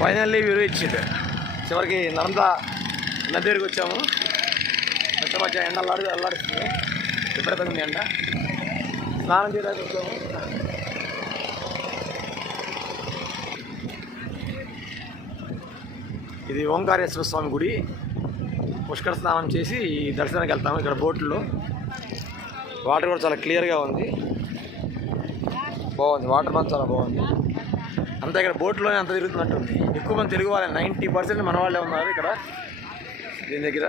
Finally వీరు ఇచ్చింది. చివరికి నర్మదా నది దగ్గరికి వచ్చాము. మెట్ట మధ్య ఎండ అల్లాడిస్తుంది. విపరీతంగా ఎండ. స్నానం చేయడానికి వచ్చాము. ఇది ఓంకారేశ్వర స్వామి గుడి. పుష్కర స్నానం చేసి దర్శనానికి వెళ్తాము. ఇక్కడ బోట్లో వాటర్ కూడా చాలా క్లియర్గా ఉంది. బాగుంది, వాటర్ మాత్రం చాలా బాగుంది. అంతా ఇక్కడ బోట్లోనే అంత తిరుగుతున్నట్టుంది. ఎక్కువ మంది తెలుగు వాళ్ళే, 90% మన వాళ్ళే ఉన్నారు ఇక్కడ దీని దగ్గర.